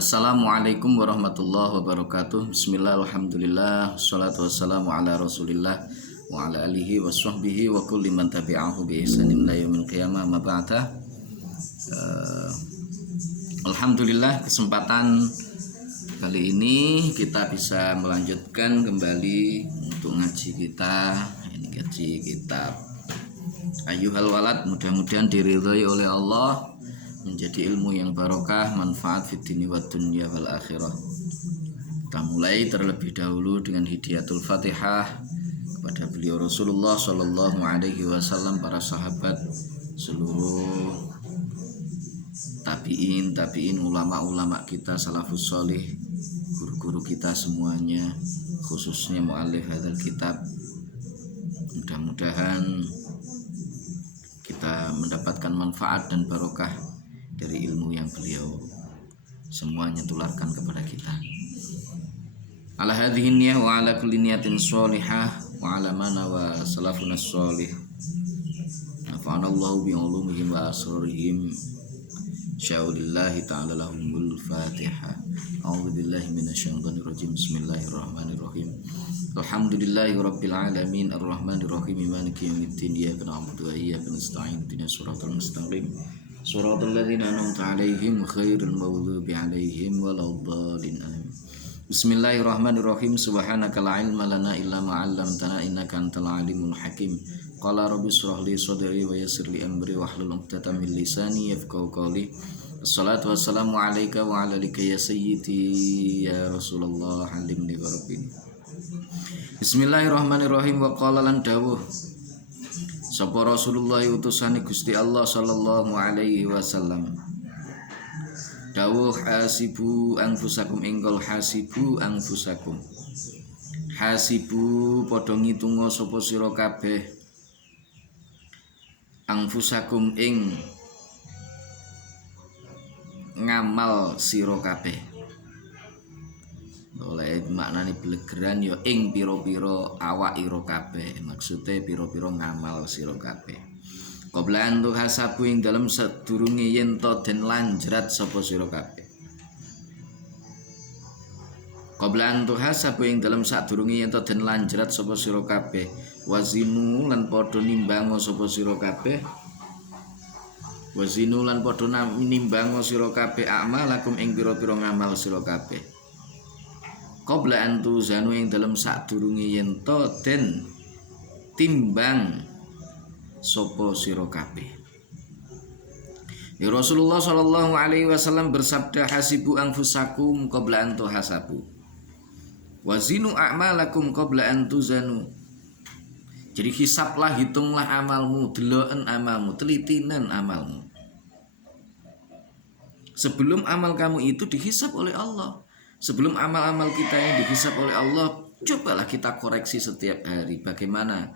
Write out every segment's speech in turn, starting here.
Assalamualaikum warahmatullahi wabarakatuh. Bismillah, alhamdulillah, wassalatu wassalamu ala rasulillah wa ala alihi wa sahbihi wa kulli man tabi'ahu bi ihsanin ila yaumil qiyamah ma ba'da. Alhamdulillah, kesempatan kali ini kita bisa melanjutkan kembali untuk ngaji kita. Ini ngaji kitab Ayyuhal Walad, mudah-mudahan diridhoi oleh Allah, menjadi ilmu yang barokah, manfaat fid dini wad dunya wal akhirah. Kita mulai terlebih dahulu dengan hidayatul Fatihah kepada beliau Rasulullah Shallallahu Alaihi Wasallam, para sahabat, seluruh tabiin, ulama kita, salafus solih, guru-guru kita semuanya, khususnya mu'allif hadzal kitab. Mudah-mudahan kita mendapatkan manfaat dan barokah dari ilmu yang beliau semuanya tularkan kepada kita. Ala hadhihi niyyah wa ala kulli niyatin sholihah wa ala mana wa salafuna sholih. Nafa'anallahu bi ulumihim wa asrarihim. Syaulillahi ta'ala lahumul Fatihah. A'udzu billahi minasyaitonir rajim. Bismillahirrahmanirrahim. Alhamdulillahi rabbil alamin arrahmanir rahim maliki yaumiddin iyyaka na'budu wa iyyaka nasta'in ihdinas siratal mustaqim siratal ladzina an'amta 'alaihim ghairil maghdubi 'alaihim waladdallin amin. Bismillahirrahmanirrahim. Subhanaka la ilma lana illa ma 'allamtana innaka antal alimul hakim. Qala rabbi shrah li sadri wa yassir li amri wahlul 'uqdatam min lisani yafqahu qawli. Assalatu wassalamu alayka wa ala alika ya sayyidi ya Rasulullah alimni wa rabbini. Bismillahirrahmanirrahim. Wa qala lan dawuh sapa Rasulullah utusane Gusti Allah sallallahu alaihi wasallam, dawuh hasibu anfusakum, engkol hasibu anfusakum, hasibu padha ngitunga sapa sira kabeh, anfusakum ing ngamal sira kabeh. Oleh maknane blegeran ya ing pira-pira awak ira kabeh, maksude pira-pira ngamal sira kabeh. Qabla an tuhasabu ing dalem sadurunge yen to den lanjrat sapa sira kabeh. Qabla an tuhasabu ing dalem sadurunge yen to den lanjrat sapa sira kabeh. Wazinu lan padha nimbang sapa sira kabeh. Wazinu lan padha nimbang sira kabeh amalakum ing pira-pira ngamal sira kabeh. Qabla an tuzanu ing dalem sadurunge yen to den timbang sapa sira kabeh. Ya Rasulullah sallallahu alaihi wasallam bersabda, hasibu anfusakum qabla an tuhasabu wazinu a'malakum qabla an tuzanu. Jadi hisablah, hitunglah amalmu, deloken amalmu, telitinan amalmu sebelum amal kamu itu dihisab oleh Allah. Sebelum amal-amal kita ini dihisab oleh Allah, cobalah kita koreksi setiap hari. Bagaimana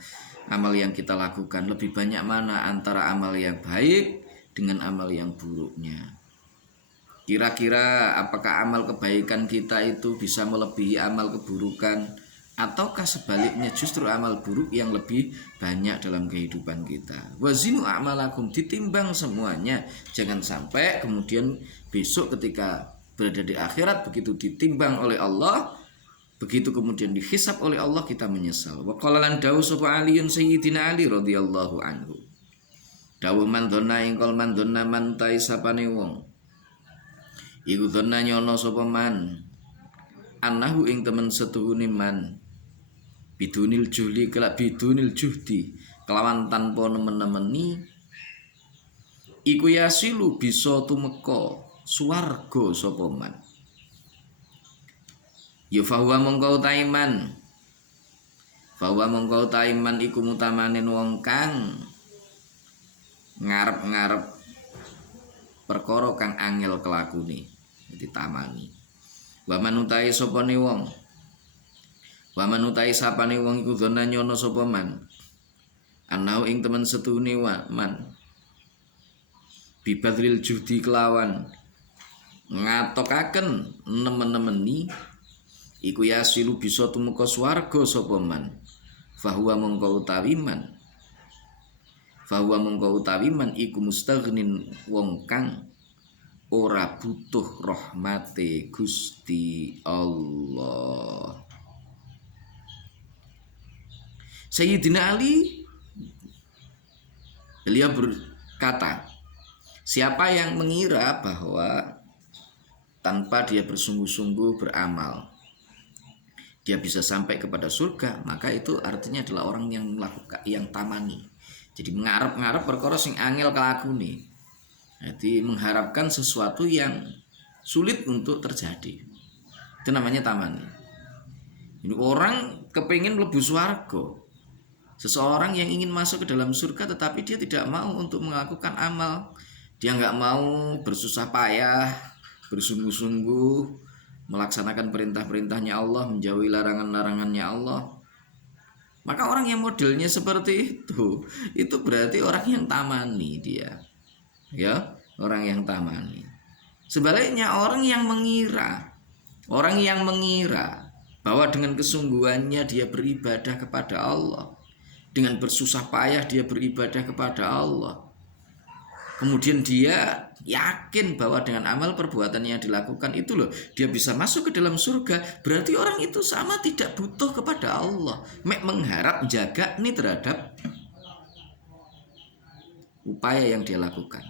amal yang kita lakukan, lebih banyak mana antara amal yang baik dengan amal yang buruknya. Kira-kira apakah amal kebaikan kita itu bisa melebihi amal keburukan, ataukah sebaliknya justru amal buruk yang lebih banyak dalam kehidupan kita. Wazinu a'malakum, ditimbang semuanya. Jangan sampai kemudian besok ketika berada di akhirat, begitu ditimbang oleh Allah, begitu kemudian dihisab oleh Allah, kita menyesal. Wa qala lan dawuh sapa Aliun Sayyidina Ali radhiyallahu anhu, dawuh man dzanna ingkol man dzanna man ta sapane wong iku dzanna nyono sapa man annahu ing temen setuhune man bidunil juhli kelak bidunil juhdi kelawan tanpa nemen-nemeni iku yasilu bisa tumeka swarga sapa man. Ya fahuwa mongko taiman, fahuwa mongko taiman iku mutamanen wong kang ngarep-ngarep perkara kang angel kelakune ditamani. Wa manutai sapane wong, wa manutai sapane wong iku dzana nyono sapa man anau ing temen setune man bibadril judi kelawan ngatokaken nemen-nemeni iku yasilu bisa tumeka swarga sapa man. Fahuwa mongko utawi man iku mustaghnin wong kang ora butuh rahmate Gusti Allah. Sayyidina Ali beliau berkata, siapa yang mengira bahwa tanpa dia bersungguh-sungguh beramal dia bisa sampai kepada surga, maka itu artinya adalah orang yang melakukan, yang tamani. Jadi mengharap-ngarep perkara sing angel kelakune. Jadi mengharapkan sesuatu yang sulit untuk terjadi. Itu namanya tamani. Ini orang kepingin mlebu swarga. Seseorang yang ingin masuk ke dalam surga tetapi dia tidak mau untuk melakukan amal. Dia nggak mau bersusah payah, bersungguh-sungguh melaksanakan perintah-perintahnya Allah, menjauhi larangan-larangannya Allah. Maka orang yang modelnya seperti itu berarti orang yang tamani dia. Ya, orang yang tamani. Sebaliknya orang yang mengira bahwa dengan kesungguhannya dia beribadah kepada Allah, dengan bersusah payah dia beribadah kepada Allah, kemudian dia yakin bahwa dengan amal perbuatan yang dilakukan itu loh dia bisa masuk ke dalam surga, berarti orang itu sama tidak butuh kepada Allah, mengharap jaga nih terhadap upaya yang dia lakukan.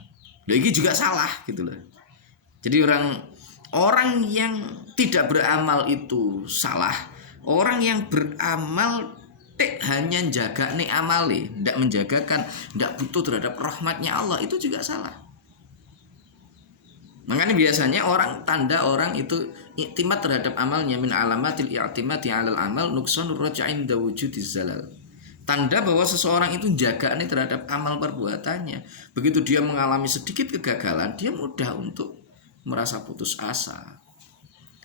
Loh, ini juga salah gitu loh. Jadi orang yang tidak beramal itu salah. Orang yang beramal hanya jaga nih amali, tidak menjagakan, tidak butuh terhadap rahmatnya Allah, itu juga salah. Makanya biasanya tanda orang itu iktimat terhadap amalnya min alamatil i'timadi 'alal amal nuqsanur raja'in da wujudiz zalal. Tanda bahwa seseorang itu jaga nih terhadap amal perbuatannya. Begitu dia mengalami sedikit kegagalan, dia mudah untuk merasa putus asa.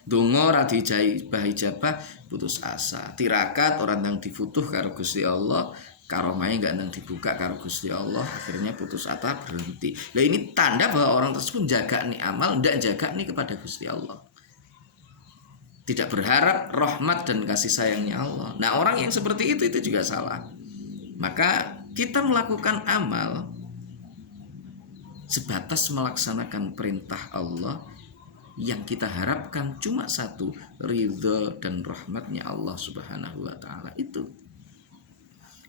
Dongo ora dijabah putus asa. Tirakat orang yang difutuh karo Gusti Allah, karomahnya enggak nang dibuka karo Gusti Allah, akhirnya putus asa, berhenti. Nah ini tanda bahwa orang tersebut jaga nih amal, enggak jaga nih kepada Gusti Allah. Tidak berharap rahmat dan kasih sayangnya Allah. Nah orang yang seperti itu juga salah. Maka kita melakukan amal sebatas melaksanakan perintah Allah, yang kita harapkan cuma satu, ridho dan rahmatnya Allah subhanahu wa ta'ala. Itu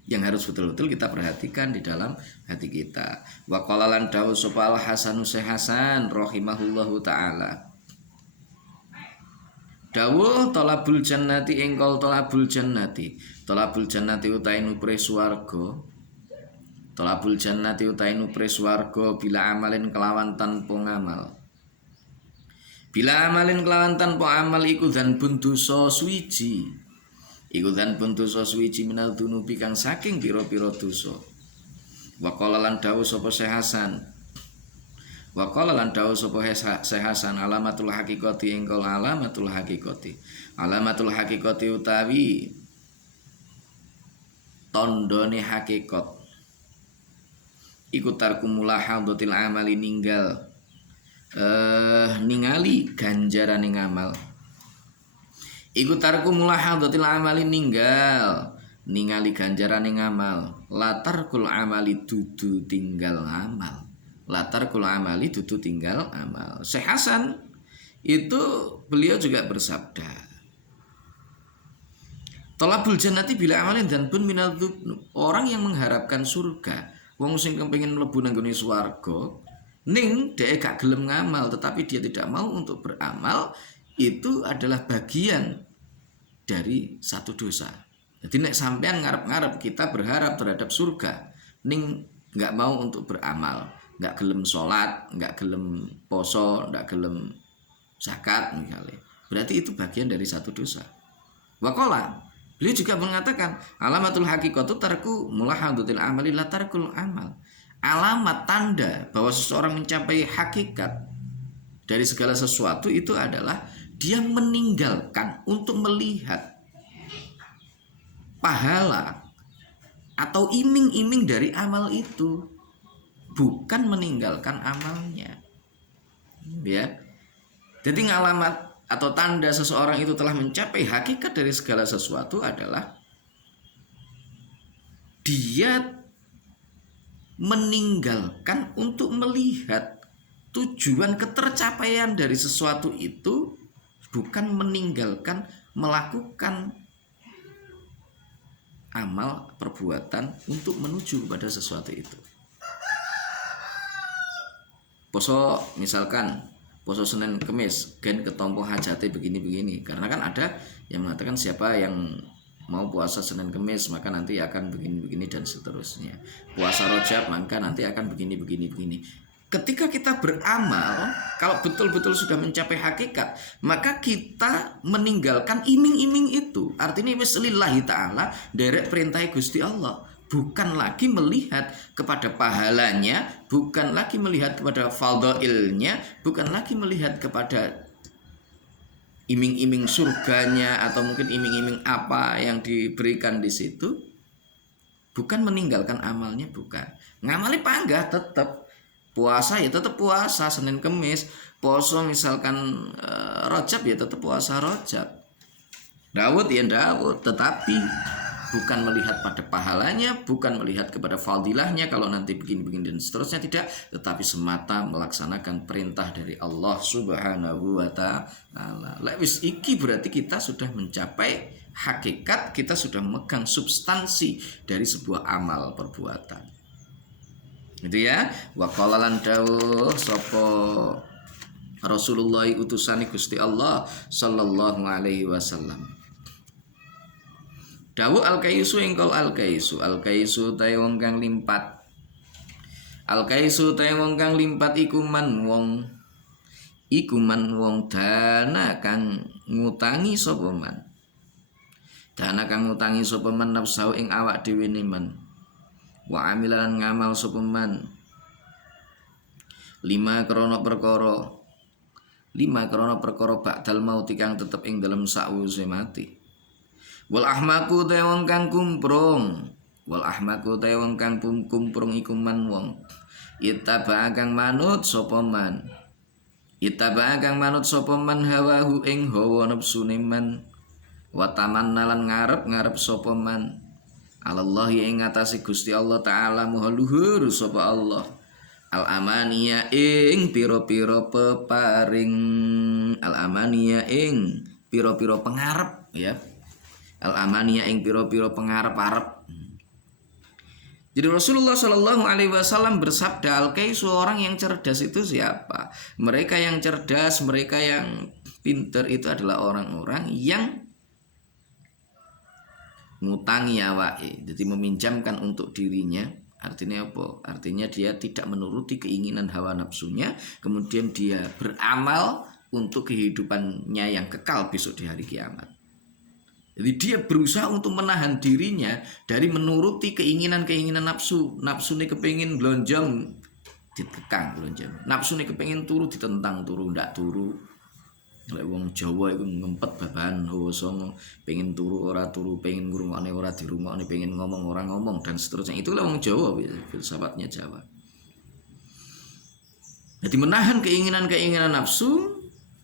yang harus betul-betul kita perhatikan di dalam hati kita. Wa qalalan dawu sopal Hasanu Hasan rahimahullahu ta'ala, dawuh talabul jannati engkol talabul jannati utain upre swarga, talabul jannati utain upre swarga bila amalin kelawan tanpa ngamal. Bila amalin kelawan tanpa amal iku dzanbun dosa suwiji. Iku dzanbun dosa suwiji minal dunubi kang saking pira-pira dosa. Wa qala lan dawuh sapa Hasan. Wa qala lan dawuh sapa Hasan alamatul haqiqati engkol alamatul haqiqati. Alamatul haqiqati utawi tandane hakikat. Iku tarku mulahadhatil amali ningali ganjaran ing amal. Iku tarku mulahadhatil amali ningali ganjaran ing amal. Latarkul amali dudu tinggal amal. Latarkul amali dudu tinggal amal. Syekh Hasan itu beliau juga bersabda, talabul jannati bila amalin dan pun minal dzunub. Orang yang mengharapkan surga, wong sing kepengin mlebu nang gone swarga, ning dia gak gelem ngamal, tetapi dia tidak mau untuk beramal, itu adalah bagian dari satu dosa. Jadi nek sampean ngarep-ngarep kita berharap terhadap surga, ning gak mau untuk beramal, gak gelem sholat, gak gelem poso, gak gelem zakat misalnya, berarti itu bagian dari satu dosa. Waqala, beliau juga mengatakan alamatul haqiqatu tarku mulahadatil amali la tarkul amal. Alamat tanda bahwa seseorang mencapai hakikat dari segala sesuatu itu adalah dia meninggalkan untuk melihat pahala atau iming-iming dari amal itu, bukan meninggalkan amalnya. Ya. Jadi alamat atau tanda seseorang itu telah mencapai hakikat dari segala sesuatu adalah dia meninggalkan untuk melihat tujuan ketercapaian dari sesuatu itu bukan meninggalkan melakukan amal perbuatan untuk menuju kepada sesuatu itu. Poso misalkan poso Senin Kemis gen ketompo hajate begini-begini, karena kan ada yang mengatakan siapa yang mau puasa Senin Kemis maka nanti akan begini-begini dan seterusnya. Puasa Rajab maka nanti akan begini-begini. Ketika kita beramal, kalau betul-betul sudah mencapai hakikat, maka kita meninggalkan iming-iming itu. Artinya wis lillahi ta'ala, derek perintah Gusti Allah. Bukan lagi melihat kepada pahalanya, bukan lagi melihat kepada fadhailnya, bukan lagi melihat kepada iming-iming surganya atau mungkin iming-iming apa yang diberikan di situ. Bukan meninggalkan amalnya, bukan. Ngamali panggah tetap. Puasa ya tetap puasa Senin Kemis, poso misalkan Rajab ya tetap puasa Rajab, Daud ya Daud, tetapi bukan melihat pada pahalanya, bukan melihat kepada fadilahnya kalau nanti begini-begini dan seterusnya, tidak, tetapi semata melaksanakan perintah dari Allah Subhanahu wa ta'ala. Lewis iki berarti kita sudah mencapai hakikat, kita sudah memegang substansi dari sebuah amal perbuatan. Gitu ya. Wa qala lan dawuh sapa Rasulullah utusane Gusti Allah sallallahu alaihi wasallam. Dawuh al-kaisu engkol al-kaisu tae wong kang limpat. Al-kaisu tae wong kang limpat iku man wong dana kang ngutangi sapa man. Dana kang ngutangi sapa man nafsu ing awak dhewe ne man. Wa amilan ngamal sapa man lima krana perkara ba'dal maut kang tetep ing dalem sakwise mati. Wal ahmaku te wong kang kumprung iku man wong ittaba kang manut sapa man hawahu ing hawa nafsune man wa tamanna lan ngarep sapa man Allahi ing ngatasi Gusti Allah Ta'ala maha luhur sapa Allah al-amaniya ing pira-pira peparing al-amaniya ing pira-pira pengarep ya al-amaniya ing pira-pira pengarep-arep. Jadi Rasulullah Shallallahu Alaihi Wasallam bersabda al-kaisu orang yang cerdas itu siapa? Mereka yang cerdas, mereka yang pintar itu adalah orang-orang yang ngutangi awake, jadi meminjamkan untuk dirinya. Artinya apa? Artinya dia tidak menuruti keinginan hawa nafsunya, kemudian dia beramal untuk kehidupannya yang kekal besok di hari kiamat. Jadi dia berusaha untuk menahan dirinya dari menuruti keinginan nafsu. Nafsu ini kepengin blonjong ditekang blonjong. Nafsu ini kepengin turu ditentang turu ndak turu. Lek wong Jawa iku ngempet babahan hawa songo, pengen turu ora turu, pengen ngrungokne ora dirungokne, pengen ngomong ora ngomong dan seterusnya. Itulah wong Jawa, filsafatnya Jawa. Jadi menahan keinginan nafsu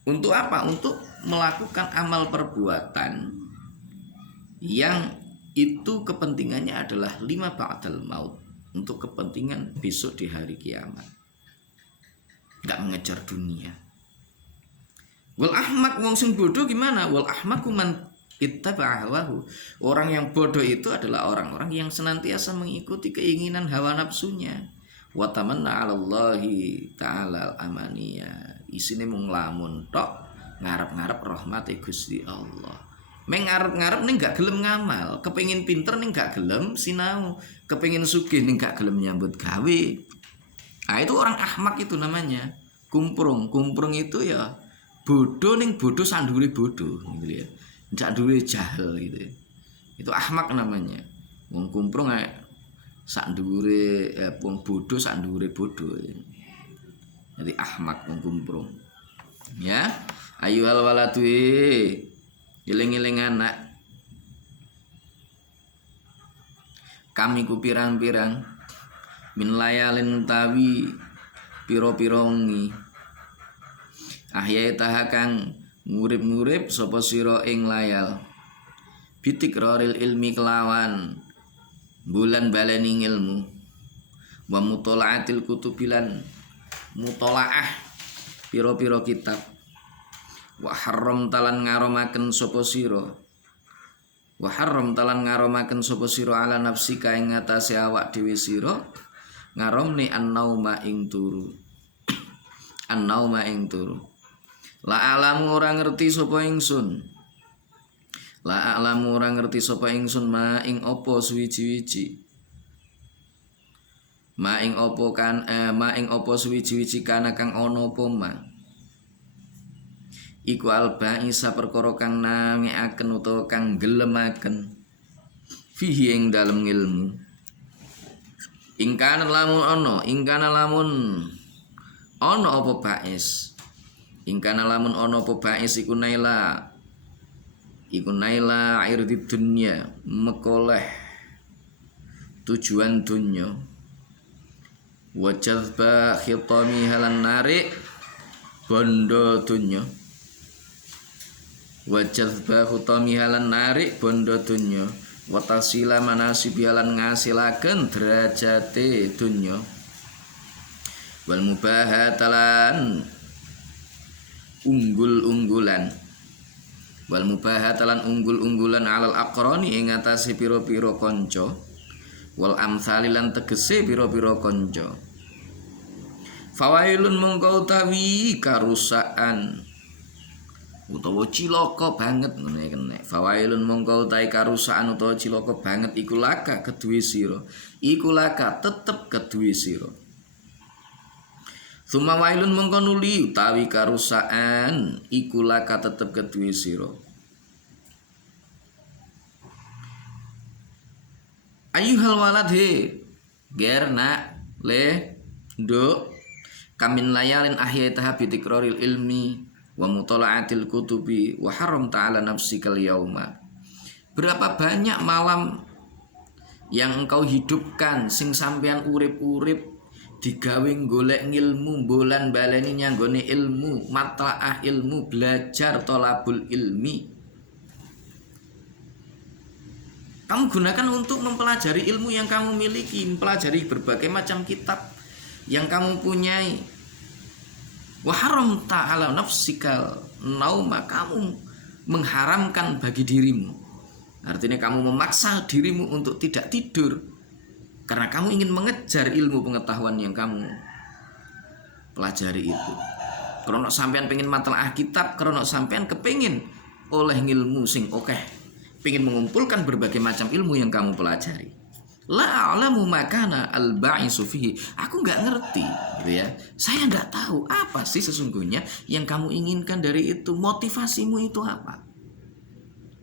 untuk apa? Untuk melakukan amal perbuatan yang itu kepentingannya adalah lima ba'dal maut, untuk kepentingan besok di hari kiamat. Enggak mengejar dunia. Wal ahmak wong sing bodoh gimana? Wal ahmaku man ittaba'a hawahu. Orang yang bodoh itu adalah orang-orang yang senantiasa mengikuti keinginan hawa nafsunya. Wa tamanna 'alallahi ta'ala al-amaniya. Isine mung lamun tok ngarep-ngarep rahmate Gusti Allah. Meng ngarep-ngarep ning gak gelem ngamal, kepengin pinter ning gak gelem sinau, kepengin sugih ning gak gelem nyambut gawe. Ah itu orang ahmak itu namanya. Kumprung itu ya bodoh ning bodoh sandure bodoh gitu ya. Sandure jahil gitu ya. Itu ahmak namanya. Wong kumprung sandure wong bodoh sandure bodoh. Jadi ahmak wong kumprung. Ya. Ayyuhal waladu eling-eling anak. Kami ku pirang-pirang min layalin tawi piro-piro wengi ahyai tahakang ngurip-ngurip sapa sira ing layal bitikraril ilmi kelawan bulan baleni ilmu wa mutolaatil kutubilan mutolaah pira-pira kitab. Wa haram talan ngaromaken sapa sira. Wa haram talan ngaromaken sapa sira ala nafsika ing ngatasé awak dhewe sira ngaromne an-nauma ing turu. An-nauma ing turu. La alamu ora ngerti sapa ingsun. La alamu ora ngerti sapa ingsun ma ing apa suwiji-wiji. Ma ing apa suwiji-wiji kana kang ana apa ma. Iku al-ba'isa perkara kang nangekaken utawa kang gelemaken fihi ing dalem ilmu. Ing kana lamun ana apa ba'is. Ing kana lamun ana apa ba'is iku naila irdid dunya mekoleh tujuan dunya. Wa jazba khitami halan narik bondo dunya. Wa jazba khitami halan narik bondo dunya. Wa tasila manasibi halan ngasilaken derajate dunya. Wal mubahatalan unggul-unggulan. Wal mubahatalan unggul-unggulan alal aqrani ing atase pira-pira kanca. Wal amsalilan tegese pira-pira kanca. Fawailun mongko utawi karusaan utawa cilaka banget ngene kene. Fawailun mongko utawi karusaan utawa cilaka banget iku laka keduwe sira. Iku laka tetep keduwe sira. Suma wailun mongko nuli utawi karusaan iku laka tetep keduwe sira. Ayuhal walad he gerna le do kamin layalin ahyataha bi tikraril ilmi wa mutala'atil kutubi wa haram ta'ala nafsikal yauma. Berapa banyak malam yang engkau hidupkan sing sampean urip-urip digawe golek ilmu bolan baleni nyanggone ilmu matlaah ilmu belajar tolabul ilmi. Kamu gunakan untuk mempelajari ilmu yang kamu miliki, mempelajari berbagai macam kitab yang kamu punyai. Wa haram ta'ala nafsikal nauma, kamu mengharamkan bagi dirimu. Artinya kamu memaksa dirimu untuk tidak tidur karena kamu ingin mengejar ilmu pengetahuan yang kamu pelajari itu. Karena sampean pengen matlaah kitab, karena sampean kepengin oleh ilmu sing okeh, pengen mengumpulkan berbagai macam ilmu yang kamu pelajari. La a'lamu makana al-ba'isu fihi. Aku enggak ngerti, gitu ya. Saya enggak tahu apa sih sesungguhnya yang kamu inginkan dari itu. Motivasimu itu apa?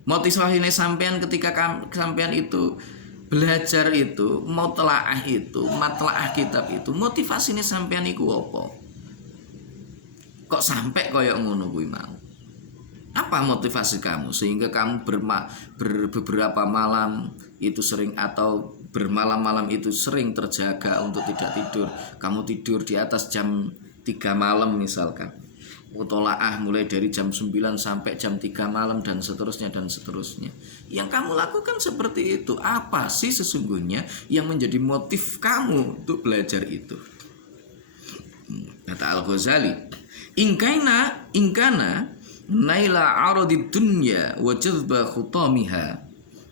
Motivasinya sampean ketika sampean itu belajar itu, matlaah kitab itu, motivasinya sampean iku apa? Kok sampai koyo ngono kuwi mau? Apa motivasi kamu sehingga kamu beberapa malam itu sering atau bermalam-malam itu sering terjaga untuk tidak tidur? Kamu tidur di atas jam 3 malam misalkan. Mutolaah mulai dari jam 9 sampai jam 3 malam dan seterusnya dan seterusnya. Yang kamu lakukan seperti itu. Apa sih sesungguhnya yang menjadi motif kamu untuk belajar itu? Kata Al-Ghazali, ingkana naila aradid dunya wa jazba khutamiha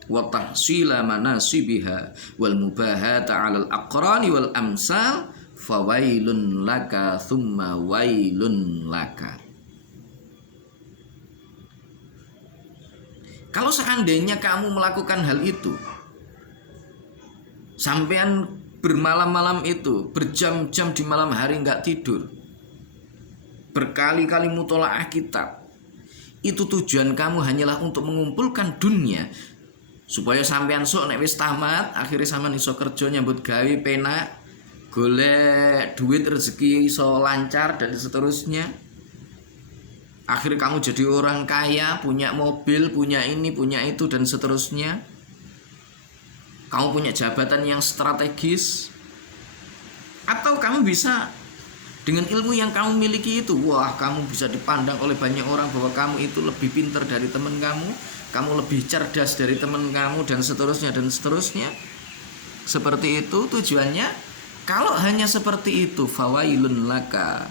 wa tahsila manasibiha wal mubahata 'alal aqrani wal amsal fawailun laka thumma wailun laka. Kalau seandainya kamu melakukan hal itu, sampean bermalam-malam itu, berjam-jam di malam hari enggak tidur, berkali-kali mutolaah kitab, itu tujuan kamu hanyalah untuk mengumpulkan dunia supaya sampean sok nek wis tamat akhirnya sampean iso kerja nyambut gawe penak, golek duit rezeki iso lancar dan seterusnya. Akhirnya kamu jadi orang kaya, punya mobil, punya ini, punya itu dan seterusnya. Kamu punya jabatan yang strategis. Atau kamu bisa dengan ilmu yang kamu miliki itu, wah, kamu bisa dipandang oleh banyak orang bahwa kamu itu lebih pintar dari teman kamu lebih cerdas dari teman kamu dan seterusnya dan seterusnya. Seperti itu tujuannya Kalau hanya seperti itu, fawailun laka,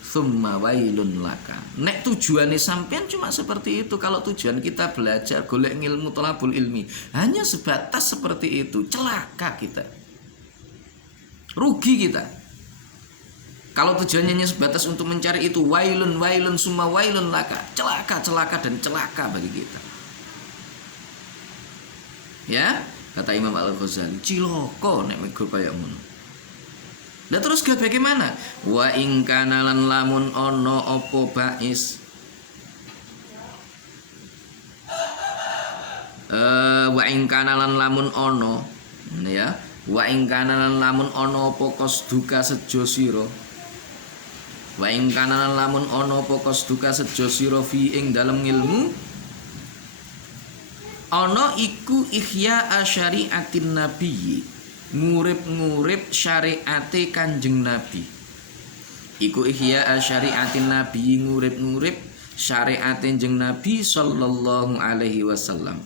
tsumma wailun laka. Nek tujuannya sampean cuma seperti itu, kalau tujuan kita belajar golek ilmu, thalabul ilmi, hanya sebatas seperti itu, celaka kita. Rugi kita. Kalau tujuannya hanya sebatas untuk mencari itu, wailun wailun summa wailun laka, celaka dan celaka bagi kita. Ya, kata Imam Al-Ghazali, ciloko nek mego kaya ngono. Lah terus gak bagaimana? Wa ing kana lan lamun ana apa bais. Wa ing kana lan lamun ana, ya. Wa ing kana lan lamun ana apa kosduka sejo sira. Wa ing kana lan lamun ana apa kosduka sejo sira fi ing dalem ilmu. Ana iku ihya asyariatin nabiyyi, ngurip-ngurip syariate Kanjeng Nabi. Iku ihya asyariatin nabiyyi, ngurip-ngurip syariate Kanjeng Nabi sallallahu alaihi wasallam.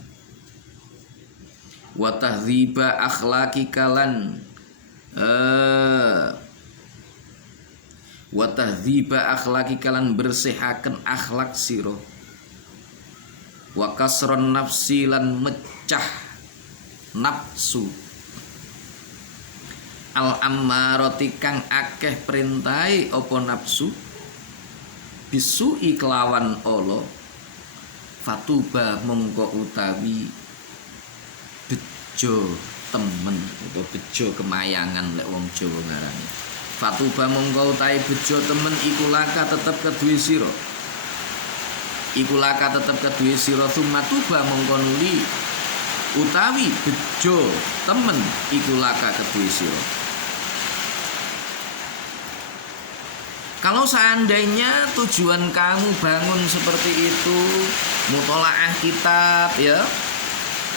Wa tahdhiba akhlaqika lan wa tahdhiba akhlaqika lan bersihaken akhlak sira. Wa kasron nafsi lan mecah nafsu al ammarati kang akeh perintahe apa nafsu bisu iklawan ala fatuba mongko utawi bejo temen utawa bejo kemayangan lek wong Jawa ngarani. Fatuba mongko utawi bejo temen iku laka tetep keduwe sira. Iku laka tetep keduwe sira sumatuba mongko nuli utawi bejo temen iku laka keduwe sira. Kalau seandainya tujuan kamu bangun seperti itu, mutolaah kitab ya,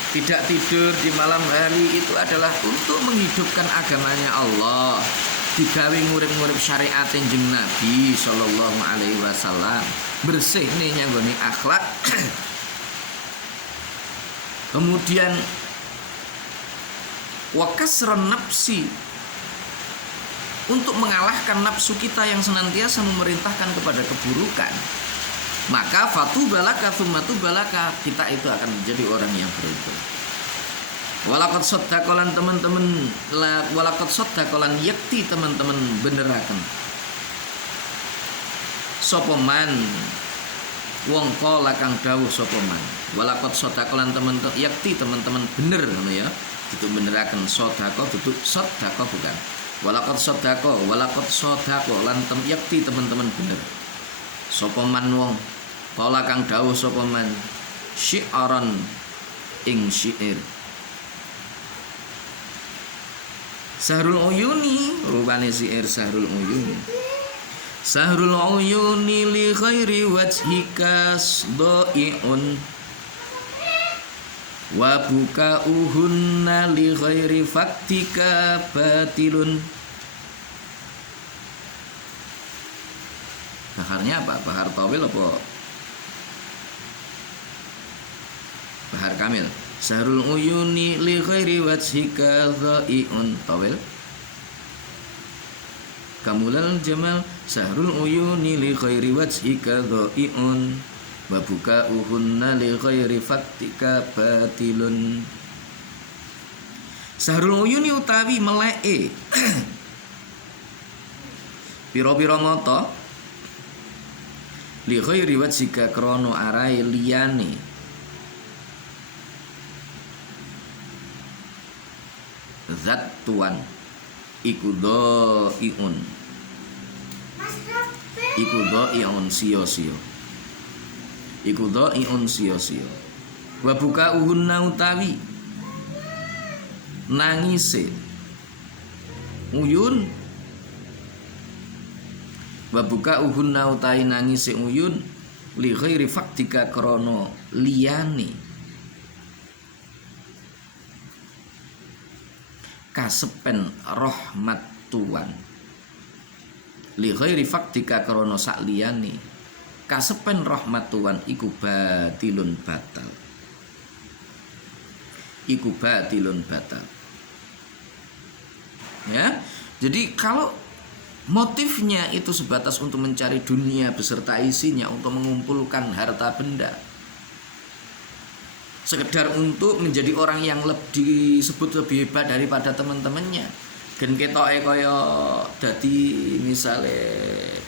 tidak tidur di malam hari, itu adalah untuk menghidupkan agamanya Allah, digawe ngurip-ngurip syariat Kanjeng Nabi sallallahu alaihi wasallam, bersih nih nyanggone akhlak. Kemudian wakasron nafsi, untuk mengalahkan nafsu kita yang senantiasa memerintahkan kepada keburukan. Maka fatubalaka tsumatubalaka, kita itu akan menjadi orang yang beruntung. Walaqad saddaqalan teman-teman, walaqad saddaqalan yakti teman-teman beneraken. Sapa man wong kala kang dawuh sapa man. Walaqad saddaqalan teman-teman yakti teman-teman bener ngono ya. Itu beneraken sedekah duduk sedekah bukan. Walaqad sadaqah lan yakti teman-teman bener. Sapa man wong kala kang dawuh sapa man syi'aran ing syair. Sahrul Uyuni, rupane syair Sahrul Uyuni. Sahrul Uyuni li khairi wajhika dha'iun wa buka uhunna li khairi faktika batilun. Baharnya apa? Bahar tawil apa? Bahar kamil. Sahrul Uyuni li khairi wajhika dha'iun tawil. Kamulal jamal Sahrul Uyuni li khairi wajhika dha'iun wa buka uhunna li khairi faktika batilun. Sahrul Uyuni utawi meleke pira-pira mata li khairi wajhika krana arahe liyane zat tuan iku dha'iun, iku dha'iun sia-sia, iku dha'iun sia-sia. Wa buka uhunna utawi nangise uyun, wa buka uhunna utawi nangise uyun li khairi faktika krana liyane kasepen rahmat tuan. Li khairi faktika krana sak liyane kasepen rahmat tuan iku batilun batal, iku batilun batal. Ya. Jadi kalau motifnya itu sebatas untuk mencari dunia beserta isinya, untuk mengumpulkan harta benda, sekedar untuk menjadi orang yang disebut lebih hebat daripada teman-temannya, gen ketoke kaya dadi misalnya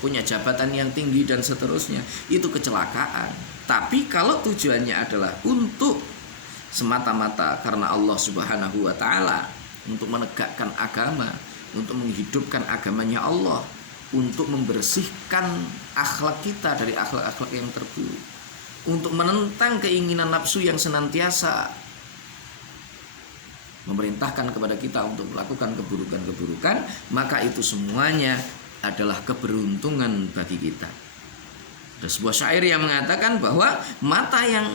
punya jabatan yang tinggi dan seterusnya, itu kecelakaan. Tapi kalau tujuannya adalah untuk semata-mata karena Allah Subhanahu wa taala, untuk menegakkan agama, untuk menghidupkan agamanya Allah, untuk membersihkan akhlak kita dari akhlak-akhlak yang terburuk, untuk menentang keinginan nafsu yang senantiasa memerintahkan kepada kita untuk melakukan keburukan-keburukan, maka itu semuanya adalah keberuntungan bagi kita. Ada sebuah syair yang mengatakan bahwa mata yang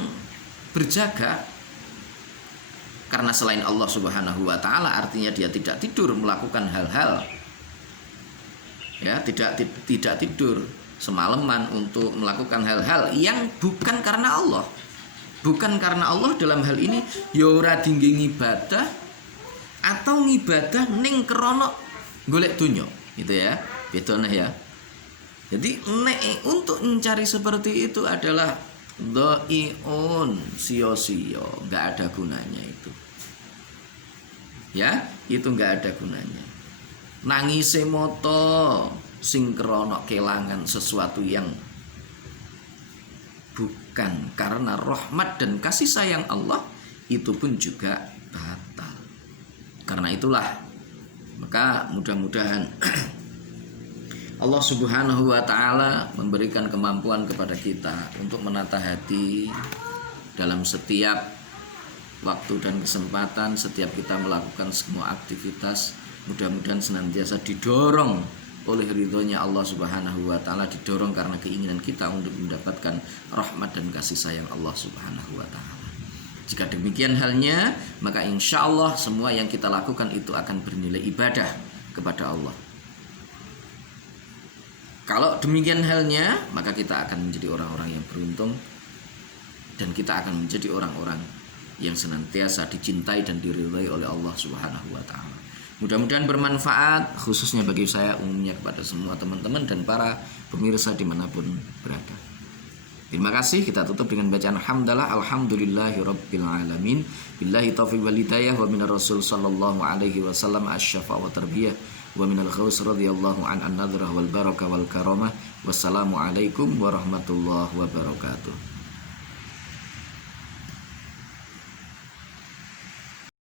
berjaga karena selain Allah Subhanahu wa taala, artinya dia tidak tidur melakukan hal-hal, ya, tidak tidur semalaman untuk melakukan hal-hal yang bukan karena Allah. Bukan karena Allah dalam hal ini ya ora dingge ngibadah atau ngibadah ning krana golek donya, gitu ya. Bedane ya. Jadi nek untuk mencari seperti itu adalah dhai'un, sia-sia, enggak ada gunanya itu. Ya, itu enggak ada gunanya. Nangise mata sing krana kelangan sesuatu yang bukan karena rahmat dan kasih sayang Allah, itu pun juga batal. Karena itulah maka mudah-mudahan Allah Subhanahu wa taala memberikan kemampuan kepada kita untuk menata hati dalam setiap waktu dan kesempatan, setiap kita melakukan semua aktivitas. Mudah-mudahan senantiasa didorong oleh ridhonya Allah Subhanahu wa taala, didorong karena keinginan kita untuk mendapatkan rahmat dan kasih sayang Allah Subhanahu wa taala. Jika demikian halnya, maka insya Allah semua yang kita lakukan itu akan bernilai ibadah kepada Allah. Kalau demikian halnya, maka kita akan menjadi orang-orang yang beruntung, dan kita akan menjadi orang-orang yang senantiasa dicintai dan diridhai oleh Allah Subhanahu wa taala. Mudah-mudahan bermanfaat, khususnya bagi saya, umumnya kepada semua teman-teman dan para pemirsa dimanapun berada. Terima kasih. Kita tutup dengan bacaan hamdalah, alhamdulillahirabbil alamin, billahi taufiq wal hidayah, wa minar rasul sallallahu alaihi wasallam asy-syafa' wa tarbiyah, wa minal ghaus radhiyallahu an nadrah wal barakah wal karamah. Wassalamu alaikum warahmatullahi wabarakatuh.